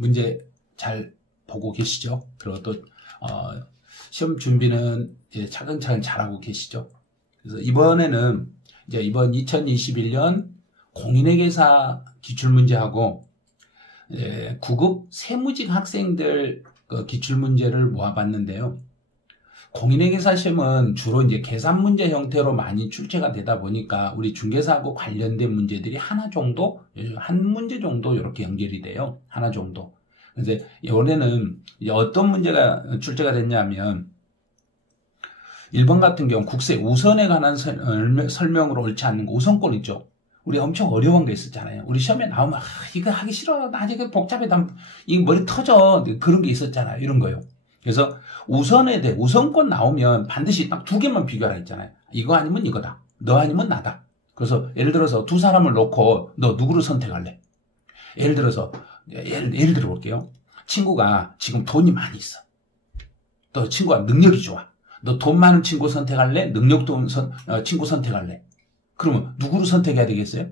문제 잘 보고 계시죠? 그리고 또 시험 준비는 이제 차근차근 잘하고 계시죠? 그래서 이번에는 이제 이번 2021년 공인회계사 기출문제하고 9급 세무직 학생들 기출문제를 모아봤는데요. 공인회계사 시험은 주로 이제 계산 문제 형태로 많이 출제가 되다 보니까 우리 중개사하고 관련된 문제들이 한 문제 정도 이렇게 연결이 돼요. 하나 정도. 그래서 이번에는 어떤 문제가 출제가 됐냐면 1번 같은 경우 국세 우선에 관한 설명으로 옳지 않는 거 우선권 있죠. 우리 엄청 어려운 게 있었잖아요. 우리 시험에 나오면 이거 하기 싫어. 나 이거 복잡해. 이거 머리 터져. 그런 게 있었잖아요. 이런 거요. 그래서 우선에 대해 우선권 나오면 반드시 딱 두 개만 비교하라 했잖아요. 이거 아니면 이거다. 너 아니면 나다. 그래서 예를 들어서 두 사람을 놓고 너 누구를 선택할래? 예를 들어서 예를 들어 볼게요. 친구가 지금 돈이 많이 있어. 또 친구가 능력이 좋아. 너 돈 많은 친구 선택할래? 능력 좋은 친구 선택할래? 그러면 누구를 선택해야 되겠어요?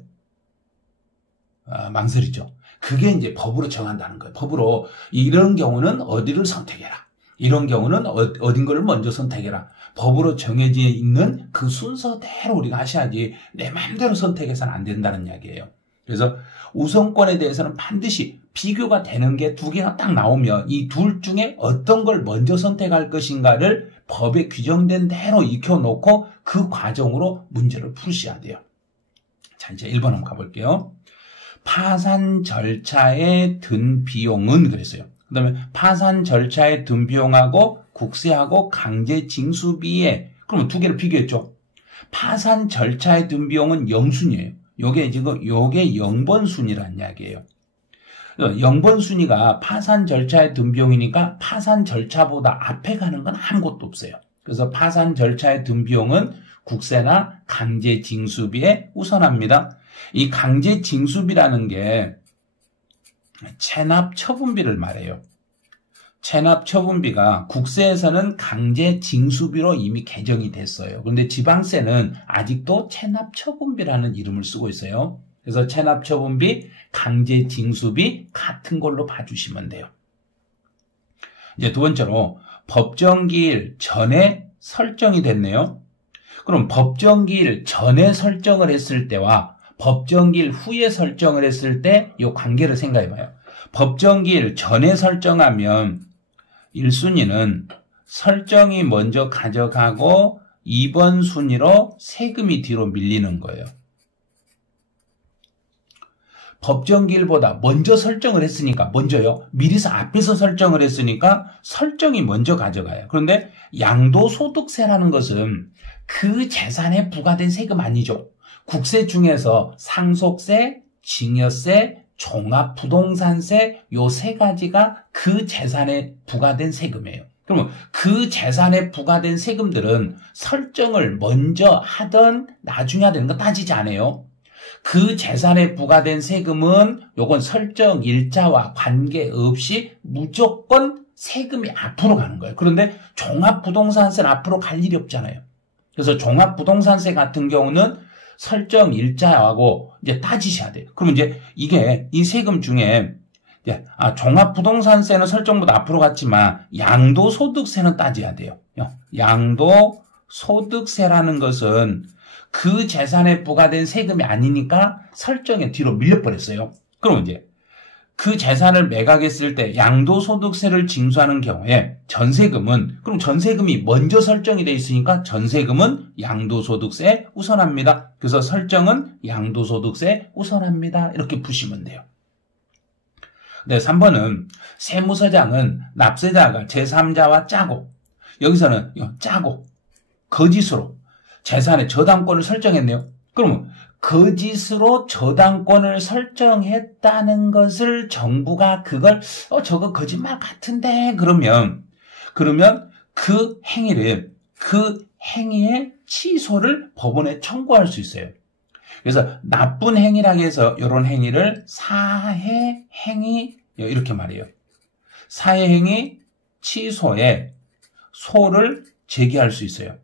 망설이죠. 그게 이제 법으로 정한다는 거예요. 법으로 이런 경우는 어디를 선택해라. 이런 경우는 어딘 거를 먼저 선택해라. 법으로 정해져 있는 그 순서대로 우리가 하셔야지 내 마음대로 선택해서는 안 된다는 이야기예요. 그래서 우선권에 대해서는 반드시 비교가 되는 게 두 개가 딱 나오면 이 둘 중에 어떤 걸 먼저 선택할 것인가를 법에 규정된 대로 익혀놓고 그 과정으로 문제를 풀으셔야 돼요. 자, 이제 1번 한번 가볼게요. 파산 절차에 든 비용은 그랬어요. 그 다음에 파산 절차에 든 비용하고 국세하고 강제징수비에 그러면 두 개를 비교했죠. 파산 절차에 든 비용은 0순위예요. 요게 0번순위라는 이야기예요. 0번순위가 파산 절차에 든 비용이니까 파산 절차보다 앞에 가는 건 아무것도 없어요. 그래서 파산 절차에 든 비용은 국세나 강제징수비에 우선합니다. 이 강제징수비라는 게 체납처분비를 말해요. 체납처분비가 국세에서는 강제징수비로 이미 개정이 됐어요. 그런데 지방세는 아직도 체납처분비라는 이름을 쓰고 있어요. 그래서 체납처분비, 강제징수비 같은 걸로 봐주시면 돼요. 이제 두 번째로 법정기일 전에 설정이 됐네요. 그럼 법정기일 전에 설정을 했을 때와 법정기일 후에 설정을 했을 때 이 관계를 생각해봐요. 법정기일 전에 설정하면 1순위는 설정이 먼저 가져가고 2번 순위로 세금이 뒤로 밀리는 거예요. 법정기일보다 먼저 설정을 했으니까 먼저요. 미리서 앞에서 설정을 했으니까 설정이 먼저 가져가요. 그런데 양도소득세라는 것은 그 재산에 부과된 세금 아니죠. 국세 중에서 상속세, 증여세, 종합부동산세 요 세 가지가 그 재산에 부과된 세금이에요. 그러면 그 재산에 부과된 세금들은 설정을 먼저 하든 나중에 하든 거 따지지 않아요. 그 재산에 부과된 세금은 요건 설정 일자와 관계없이 무조건 세금이 앞으로 가는 거예요. 그런데 종합부동산세는 앞으로 갈 일이 없잖아요. 그래서 종합부동산세 같은 경우는 설정 일자하고 이제 따지셔야 돼요. 그러면 이제 이게 이 세금 중에 종합부동산세는 설정보다 앞으로 갔지만 양도소득세는 따져야 돼요. 양도소득세라는 것은 그 재산에 부과된 세금이 아니니까 설정에 뒤로 밀려버렸어요. 그럼 이제 그 재산을 매각했을 때 양도소득세를 징수하는 경우에 전세금은 그럼 전세금이 먼저 설정이 돼 있으니까 전세금은 양도소득세 우선합니다. 그래서 설정은 양도소득세 우선합니다. 이렇게 푸시면 돼요. 네, 3번은 세무서장은 납세자가 제3자와 짜고 여기서는 짜고 거짓으로 재산의 저당권을 설정했네요. 그러면 거짓으로 저당권을 설정했다는 것을 정부가 그걸 저거 거짓말 같은데 그러면 그 행위의 취소를 법원에 청구할 수 있어요. 그래서 나쁜 행위라고 해서 이런 행위를 사해 행위 이렇게 말해요. 사해 행위 취소에 소를 제기할 수 있어요.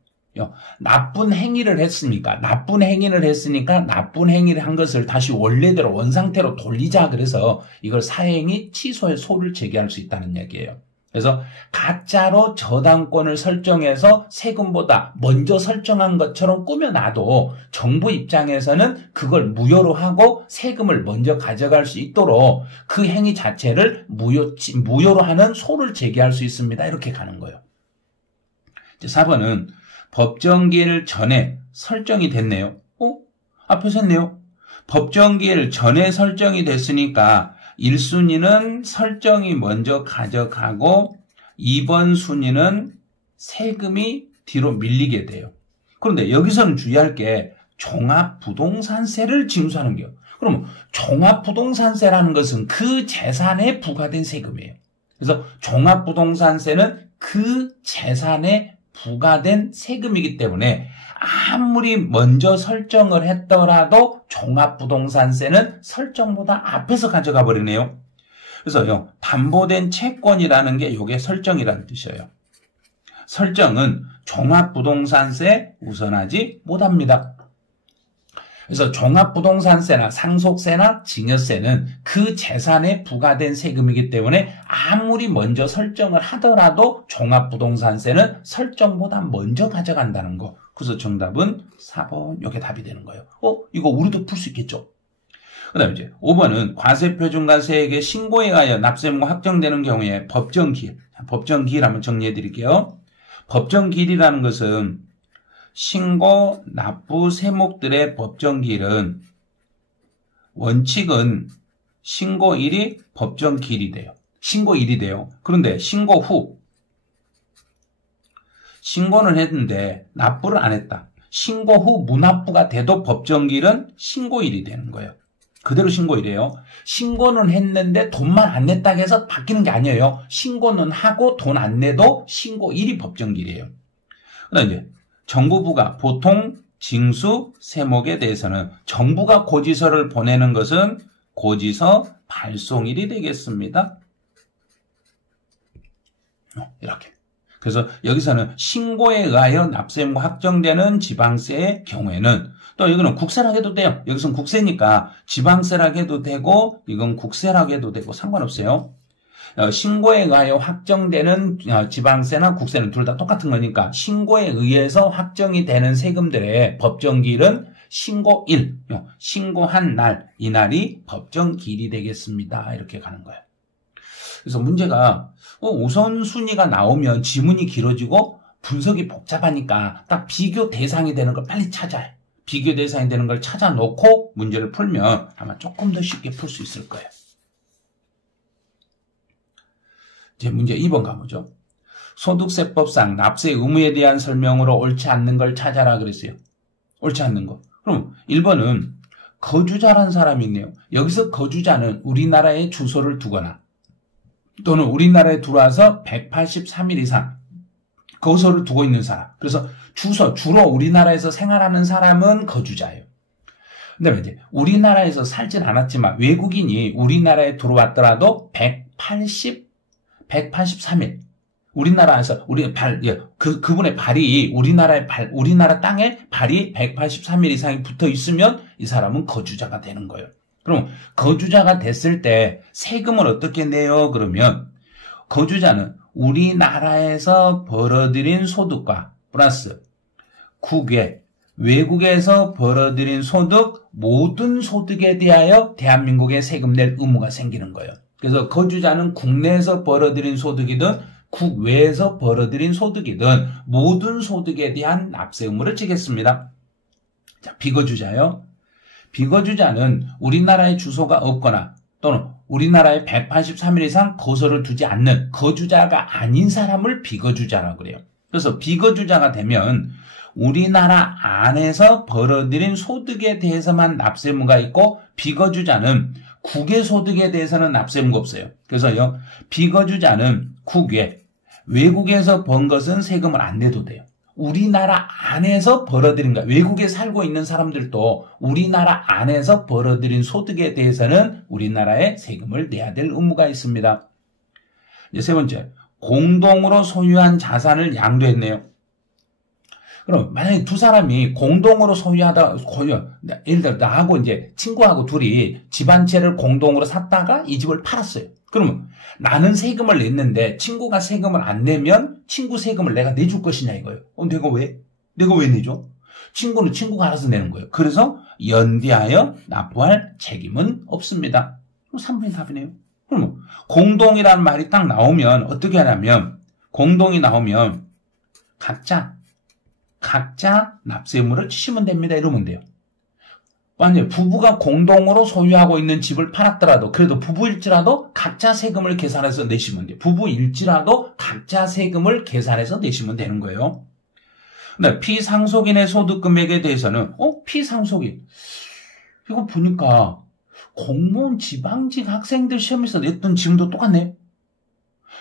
나쁜 행위를 했으니까 나쁜 행위를 했으니까 나쁜 행위를 한 것을 다시 원래대로 원상태로 돌리자. 그래서 이걸 사행위 취소의 소를 제기할 수 있다는 얘기예요. 그래서 가짜로 저당권을 설정해서 세금보다 먼저 설정한 것처럼 꾸며놔도 정부 입장에서는 그걸 무효로 하고 세금을 먼저 가져갈 수 있도록 그 행위 자체를 무효로 하는 소를 제기할 수 있습니다. 이렇게 가는 거예요. 이제 4번은 법정기일 전에 설정이 됐네요. 앞에서 했네요. 법정기일 전에 설정이 됐으니까 1순위는 설정이 먼저 가져가고 2번 순위는 세금이 뒤로 밀리게 돼요. 그런데 여기서는 주의할 게 종합부동산세를 징수하는 거예요. 그러면 종합부동산세라는 것은 그 재산에 부과된 세금이에요. 그래서 종합부동산세는 그 재산에 부과된 세금이기 때문에 아무리 먼저 설정을 했더라도 종합부동산세는 설정보다 앞에서 가져가 버리네요. 그래서요, 담보된 채권이라는 게 이게 설정이라는 뜻이에요. 설정은 종합부동산세 우선하지 못합니다. 그래서 종합부동산세나 상속세나 증여세는 그 재산에 부과된 세금이기 때문에 아무리 먼저 설정을 하더라도 종합부동산세는 설정보다 먼저 가져간다는 거. 그래서 정답은 4번 이게 답이 되는 거예요. 이거 우리도 풀 수 있겠죠? 그 다음에 이제 5번은 과세표준과세액의 신고에 의하여 납세의무가 확정되는 경우에 법정기일. 법정기일 한번 정리해 드릴게요. 법정기일이라는 것은 신고, 납부 세목들의 법정기일은 원칙은 신고일이 법정기일이 돼요. 신고일이 돼요. 그런데 신고 후 신고는 했는데 납부를 안 했다. 신고 후 무납부가 돼도 법정기일은 신고일이 되는 거예요. 그대로 신고일이에요. 신고는 했는데 돈만 안 냈다고 해서 바뀌는 게 아니에요. 신고는 하고 돈 안 내도 신고일이 법정기일이에요. 그다음 이제 정부부가 보통 징수 세목에 대해서는 정부가 고지서를 보내는 것은 고지서 발송일이 되겠습니다. 이렇게. 그래서 여기서는 신고에 의하여 납세의무가 확정되는 지방세의 경우에는 또 이거는 국세라고 해도 돼요. 여기서는 국세니까 지방세라고 해도 되고 이건 국세라고 해도 되고 상관없어요. 신고에 의하여 확정되는 지방세나 국세는 둘 다 똑같은 거니까 신고에 의해서 확정이 되는 세금들의 법정기일은 신고일, 신고한 날, 이날이 법정기일이 되겠습니다. 이렇게 가는 거예요. 그래서 문제가 우선순위가 나오면 지문이 길어지고 분석이 복잡하니까 딱 비교 대상이 되는 걸 빨리 찾아요. 비교 대상이 되는 걸 찾아놓고 문제를 풀면 아마 조금 더 쉽게 풀 수 있을 거예요. 이제 문제 2번 가보죠. 소득세법상 납세 의무에 대한 설명으로 옳지 않는 걸 찾아라 그랬어요. 옳지 않는 거. 그럼 1번은 거주자란 사람이 있네요. 여기서 거주자는 우리나라에 주소를 두거나 또는 우리나라에 들어와서 183일 이상 거소를 두고 있는 사람. 그래서 주로 우리나라에서 생활하는 사람은 거주자예요. 그다음에 이제 우리나라에서 살진 않았지만 외국인이 우리나라에 들어왔더라도 183일. 우리나라에서 그분의 발이 우리나라 땅에 발이 183일 이상이 붙어 있으면 이 사람은 거주자가 되는 거예요. 그럼 거주자가 됐을 때 세금을 어떻게 내요? 그러면 거주자는 우리나라에서 벌어들인 소득과 플러스 국외, 외국에서 벌어들인 소득, 모든 소득에 대하여 대한민국에 세금 낼 의무가 생기는 거예요. 그래서 거주자는 국내에서 벌어들인 소득이든 국외에서 벌어들인 소득이든 모든 소득에 대한 납세 의무를 지겠습니다. 자, 비거주자요. 비거주자는 우리나라에 주소가 없거나 또는 우리나라에 183일 이상 거소를 두지 않는 거주자가 아닌 사람을 비거주자라고 그래요. 그래서 비거주자가 되면 우리나라 안에서 벌어들인 소득에 대해서만 납세 의무가 있고 비거주자는 국외 소득에 대해서는 납세 의무가 없어요. 그래서요, 비거주자는 국외, 외국에서 번 것은 세금을 안 내도 돼요. 우리나라 안에서 벌어들인 거, 외국에 살고 있는 사람들도 우리나라 안에서 벌어들인 소득에 대해서는 우리나라에 세금을 내야 될 의무가 있습니다. 이제 세 번째, 공동으로 소유한 자산을 양도했네요. 그럼 만약에 두 사람이 공동으로 소유하다, 예를 들어 나하고 이제 친구하고 둘이 집 한 채를 공동으로 샀다가 이 집을 팔았어요. 그러면 나는 세금을 냈는데 친구가 세금을 안 내면 친구 세금을 내가 내줄 것이냐 이거예요. 내가 왜? 내가 왜 내죠? 친구는 친구가 알아서 내는 거예요. 그래서 연대하여 납부할 책임은 없습니다. 3번이 답이네요. 그러면 공동이라는 말이 딱 나오면 어떻게 하냐면 공동이 나오면 각자 납세 의무를 치시면 됩니다. 이러면 돼요. 만약에 부부가 공동으로 소유하고 있는 집을 팔았더라도 그래도 부부일지라도 각자 세금을 계산해서 내시면 돼요. 부부일지라도 각자 세금을 계산해서 내시면 되는 거예요. 근데 피상속인의 소득 금액에 대해서는 피상속인 이거 보니까 공무원 지방직 학생들 시험에서 냈던 지금도 똑같네.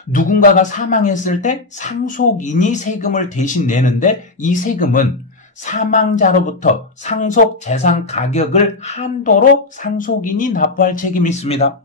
누군가가 사망했을 때 상속인이 세금을 대신 내는데 이 세금은 사망자로부터 상속 재산 가격을 한도로 상속인이 납부할 책임이 있습니다.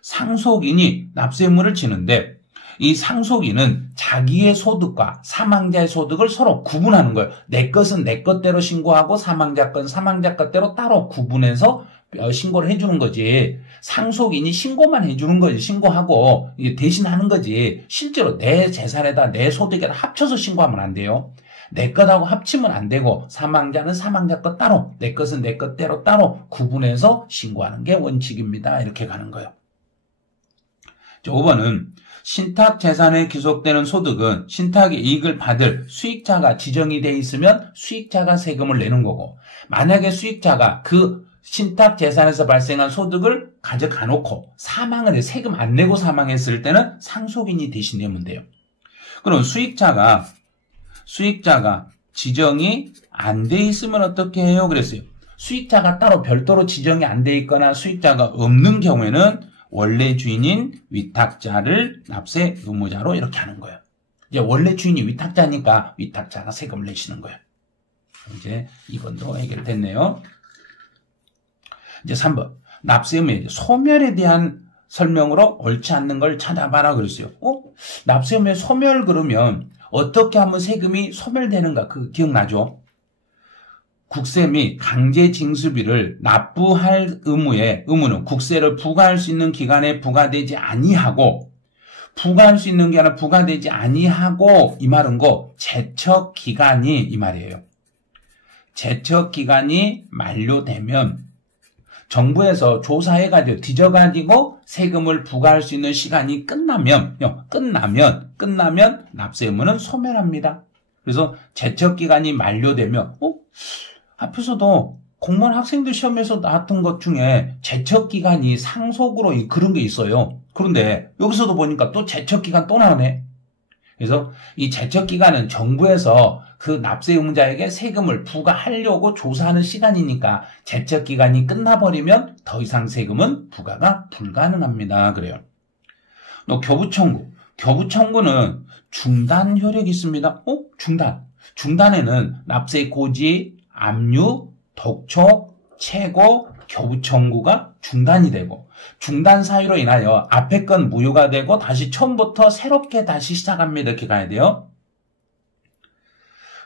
상속인이 납세 의무를 지는데 이 상속인은 자기의 소득과 사망자의 소득을 서로 구분하는 거예요. 내 것은 내 것대로 신고하고 사망자 건 사망자 것대로 따로 구분해서 신고를 해주는 거지. 상속인이 신고만 해주는 거지. 신고하고 대신하는 거지. 실제로 내 재산에다 내 소득에다 합쳐서 신고하면 안 돼요. 내 것하고 합치면 안 되고 사망자는 사망자 것 따로 내 것은 내 것대로 따로 구분해서 신고하는 게 원칙입니다. 이렇게 가는 거예요. 5번은 신탁 재산에 기속되는 소득은 신탁의 이익을 받을 수익자가 지정이 돼 있으면 수익자가 세금을 내는 거고 만약에 수익자가 그 신탁 재산에서 발생한 소득을 가져가 놓고 사망을 해 세금 안 내고 사망했을 때는 상속인이 대신 내면 돼요. 그럼 수익자가 지정이 안 돼 있으면 어떻게 해요? 그랬어요. 수익자가 따로 별도로 지정이 안 돼 있거나 수익자가 없는 경우에는 원래 주인인 위탁자를 납세 의무자로 이렇게 하는 거예요. 이제 원래 주인이 위탁자니까 위탁자가 세금을 내시는 거예요. 이제 2번도 해결됐네요. 이제 3번. 납세 의무의 소멸에 대한 설명으로 옳지 않는 걸 찾아봐라 그랬어요. 납세 의무의 소멸 그러면 어떻게 하면 세금이 소멸되는가 그 기억나죠? 국세 및 강제 징수비를 납부할 의무는 국세를 부과할 수 있는 기간에 부과되지 아니하고 부과할 수 있는 게 아니라 부과되지 아니하고 이 말은 제척 기간이 이 말이에요. 제척 기간이 만료되면 정부에서 조사해가지고 뒤져가지고 세금을 부과할 수 있는 시간이 끝나면 납세 의무는 소멸합니다. 그래서 제척 기간이 만료되면 앞에서도 공무원 학생들 시험에서 나왔던 것 중에 제척기간이 상속으로 그런 게 있어요. 그런데 여기서도 보니까 또 제척기간 또 나오네. 그래서 이 제척기간은 정부에서 그 납세 의무자에게 세금을 부과하려고 조사하는 시간이니까 제척기간이 끝나버리면 더 이상 세금은 부과가 불가능합니다. 그래요. 또 교부청구는 중단 효력이 있습니다. 중단에는 납세 고지, 압류, 독촉, 최고, 교부청구가 중단이 되고 중단 사유로 인하여 앞에 건 무효가 되고 다시 처음부터 새롭게 다시 시작합니다. 이렇게 가야 돼요.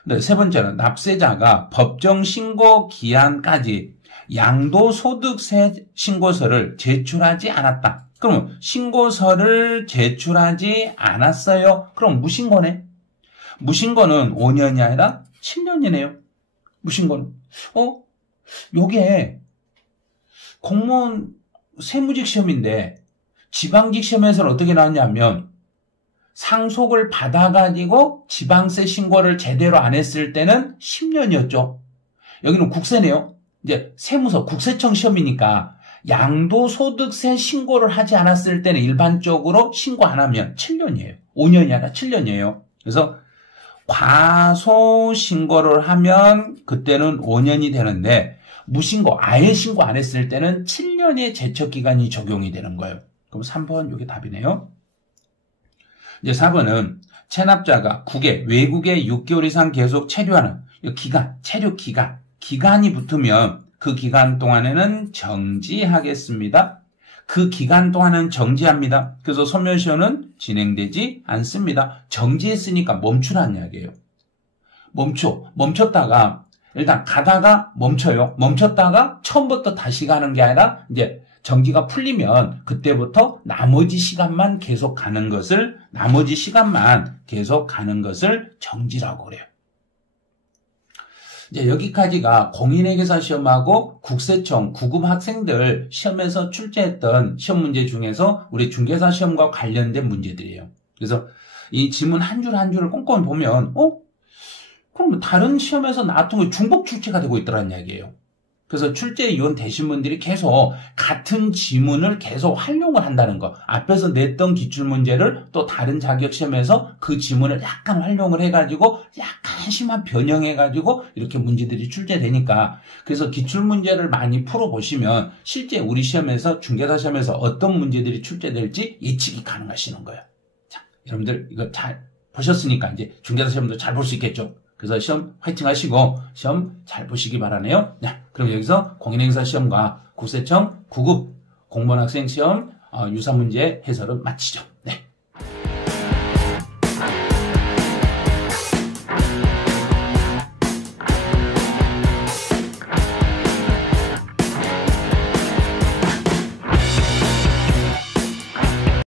네, 세 번째는 납세자가 법정 신고 기한까지 양도소득세 신고서를 제출하지 않았다. 그럼 신고서를 제출하지 않았어요. 그럼 무신고네. 무신고는 5년이 아니라 7년이네요. 무신고는. 요게 공무원 세무직 시험인데 지방직 시험에서는 어떻게 나왔냐면 상속을 받아가지고 지방세 신고를 제대로 안 했을 때는 10년이었죠. 여기는 국세네요. 이제 세무서 국세청 시험이니까 양도소득세 신고를 하지 않았을 때는 일반적으로 신고 안 하면 7년이에요. 5년이 아니라 7년이에요. 그래서 과소 신고를 하면 그때는 5년이 되는데 무신고, 아예 신고 안 했을 때는 7년의 제척기간이 적용이 되는 거예요. 그럼 3번 이게 답이네요. 이제 4번은 체납자가 외국에 6개월 이상 계속 체류하는 체류 기간이 붙으면 그 기간 동안에는 정지하겠습니다. 그 기간 동안은 정지합니다. 그래서 소멸시효는 진행되지 않습니다. 정지했으니까 멈추라는 이야기예요. 멈췄다가 일단 가다가 멈춰요. 멈췄다가 처음부터 다시 가는 게 아니라 이제 정지가 풀리면 그때부터 나머지 시간만 계속 가는 것을 정지라고 그래요. 이제 여기까지가 공인회계사 시험하고 국세청 9급 학생들 시험에서 출제했던 시험 문제 중에서 우리 중개사 시험과 관련된 문제들이에요. 그래서 이 지문 한 줄 한 줄을 꼼꼼히 보면 그럼 다른 시험에서 나왔던 게 중복 출제가 되고 있더란 이야기예요. 그래서 출제위원 되신 분들이 계속 같은 지문을 계속 활용을 한다는 거. 앞에서 냈던 기출문제를 또 다른 자격시험에서 그 지문을 약간 활용을 해가지고 약간 심한 변형해가지고 이렇게 문제들이 출제되니까 그래서 기출문제를 많이 풀어보시면 실제 우리 시험에서 중개사 시험에서 어떤 문제들이 출제될지 예측이 가능하시는 거예요. 자, 여러분들 이거 잘 보셨으니까 이제 중개사 시험도 잘 볼 수 있겠죠. 그래서 시험 화이팅 하시고 시험 잘 보시기 바라네요. 네, 그럼 여기서 공인행사 시험과 국세청 9급 공무원 학생 시험 유사 문제 해설은 마치죠. 네.